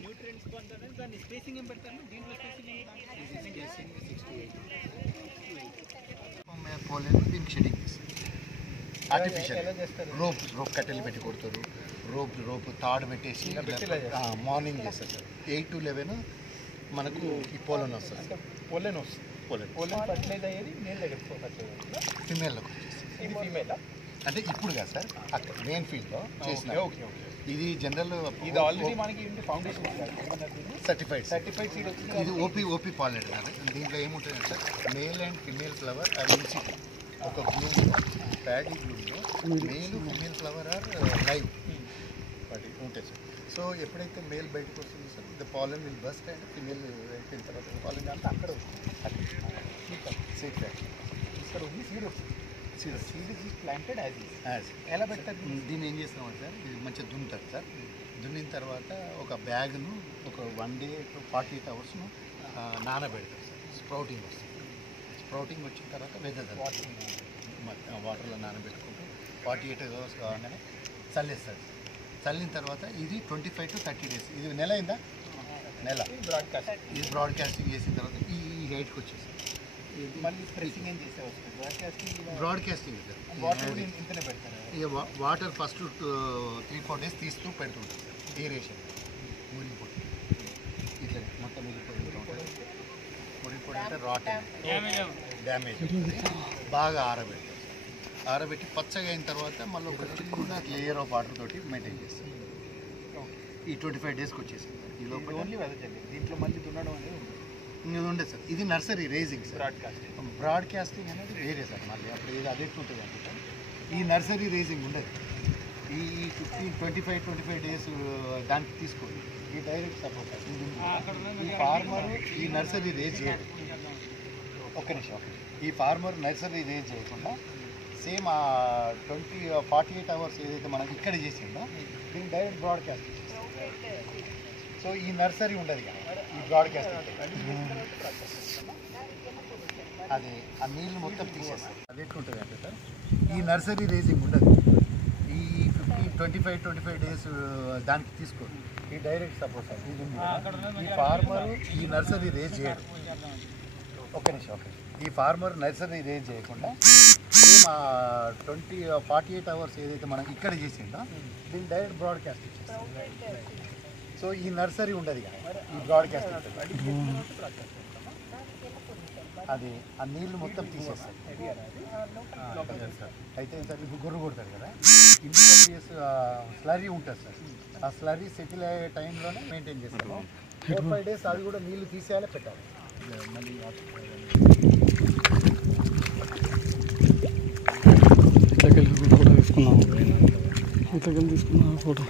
nutrients పొందాలని దాన్ని spacing ఏం పెడతాను దీంట్లో స్పేసింగ్ పోలేను దీనికి షెడింగ్ చేస్తారు ఆర్టిఫిషియల్ రోప్ కట్టెలు పెట్టి కొడతారు రోప్ తాడు పెట్టేసి మార్నింగ్ చేస్తారు సార్ 8 to 11 మనకు ఈ పోలన్ వస్తుంది పోలన్ ఫర్టిలైజ్ అయ్యేది ఫీమేల్లోకి ఫీమేల్ అంటే ఇప్పుడు కాదు సార్ అక్కడ మెయిన్ ఫీల్డ్లో చేసిన ఇది జనరల్ ఇది ఆల్రెడీ మనకి ఫౌండేషన్ సర్టిఫైడ్ సీడ్ వచ్చింది ఇది ఓపీ పాలెట్ కాదు దీంట్లో ఏముంటుంది sir male and female flower అవి మిక్స్డ్ ఒక బ్లూమ్లో ప్యాడీ బ్లూమ్లో male female flower are live వాటి ఉంటాయి సార్ సో ఎప్పుడైతే మేల్ బయటకు వస్తుంది sir the pollen will burst and female అయిపోయిన తర్వాత పాలన్ అంతా అక్కడ వస్తుంది సీడ్ ఫ్యాక్టరీ ఇక్కడ ఉంది సీడ్ వస్తుంది సీడ్ ఇస్ ప్లాంటెడ్ యాజ్ ఎలా పెడతారు దీన్ని ఏం చేస్తామంటే సార్ ఇది మంచిగా దున్నుతారు సార్ దున్నిన తర్వాత ఒక బ్యాగ్ను ఒక 1 day to 48 hours నానబెడతారు సార్ స్ప్రౌటింగ్ వస్తుంది స్ప్రౌటింగ్ వచ్చిన తర్వాత వెదర్ వాటర్లో నానబెట్టుకుంటూ 48 hours కాగానే చల్లేస్తారు చల్లిన తర్వాత ఇది 25 to 30 days ఇది నెల అయిందా నెల బ్రాడ్కాస్టింగ్ చేసిన తర్వాత ఈ హైట్కి వచ్చేసి మళ్ళీ ప్రెసింగ్ ఏం చేసేవచ్చు బ్రాడ్కాస్టింగ్ వాటర్ ఇంతనే పెడతారు ఇక వాటర్ ఫస్ట్ 3-4 days తీస్తూ పెడుతుంటారు సార్ ఏరేషన్ మురిగిపోయి ఇట్లా మొత్తం మురిగిపోయి అంటే రాట్ డ్యామేజ్ బాగా ఆరబెడతారు ఆరబెట్టి పచ్చగా అయిన తర్వాత మళ్ళీ ఒక చిన్న లేయర్ ఆఫ్ వాటర్ తోటి మెయింటైన్ చేస్తారు ఈ 25 daysకి వచ్చేసింది ఈ లోపల దీంట్లో మళ్ళీ దున్నడం అనేది ఇది ఉండదు సార్ ఇది నర్సరీ రేజింగ్ సార్ బ్రాడ్కాస్టింగ్ అనేది వేరే సార్ మళ్ళీ అప్పుడు ఇది అదే ఉంటుంది అంటే ఈ నర్సరీ రేజింగ్ ఉండదు ఈ 25 days దానికి తీసుకోండి ఈ డైరెక్ట్ సపోర్ట్ ఈ ఫార్మర్ ఈ నర్సరీ రేజ్ చేయడు ఒక్క నిమిషం ఈ ఫార్మర్ నర్సరీ రేజ్ చేయకుండా సేమ్ ఆ 48 hours ఏదైతే మనం ఇక్కడ చేసిందో దీన్ని డైరెక్ట్ బ్రాడ్కాస్ట్ సో ఈ నర్సరీ ఉండదు కదా ఈ బ్రాడ్కాస్ట్ అది ఆ నీళ్ళు మొత్తం తీసేస్తారు అది ఎట్లుంటుంది అంటే సార్ ఈ నర్సరీ రేజింగ్ ఉండదు ఈ 25 days దానికి తీసుకోండి ఈ డైరెక్ట్ సపోర్ట్ సార్ ఇది ఈ ఫార్మర్ ఈ నర్సరీ రేజ్ చేయడు ఒక్క నిమిషం ఈ ఫార్మర్ నర్సరీ రేజ్ చేయకుండా సేమ్ ఆ 48 hours ఏదైతే మనం ఇక్కడ చేసిందో దీన్ని డైరెక్ట్ బ్రాడ్కాస్ట్ ఇచ్చేస్తాం సో ఈ నర్సరీ ఉండదు కదా ఈ బ్రాడ్కాస్ట్ అది ఆ నీళ్ళు మొత్తం తీసేస్తారు అయితే సార్ ఇప్పుడు గొర్రె కొడతారు కదా ఇంటర్వ్యూస్ స్లరీ ఉంటుంది సార్ ఆ స్లరీ సెటిల్ అయ్యే టైంలోనే మెయింటైన్ చేస్తాము 4-5 days అది కూడా నీళ్ళు తీసేయాలి పెట్టాలి మళ్ళీ ఫోటో తీసుకున్నాము ఫోటో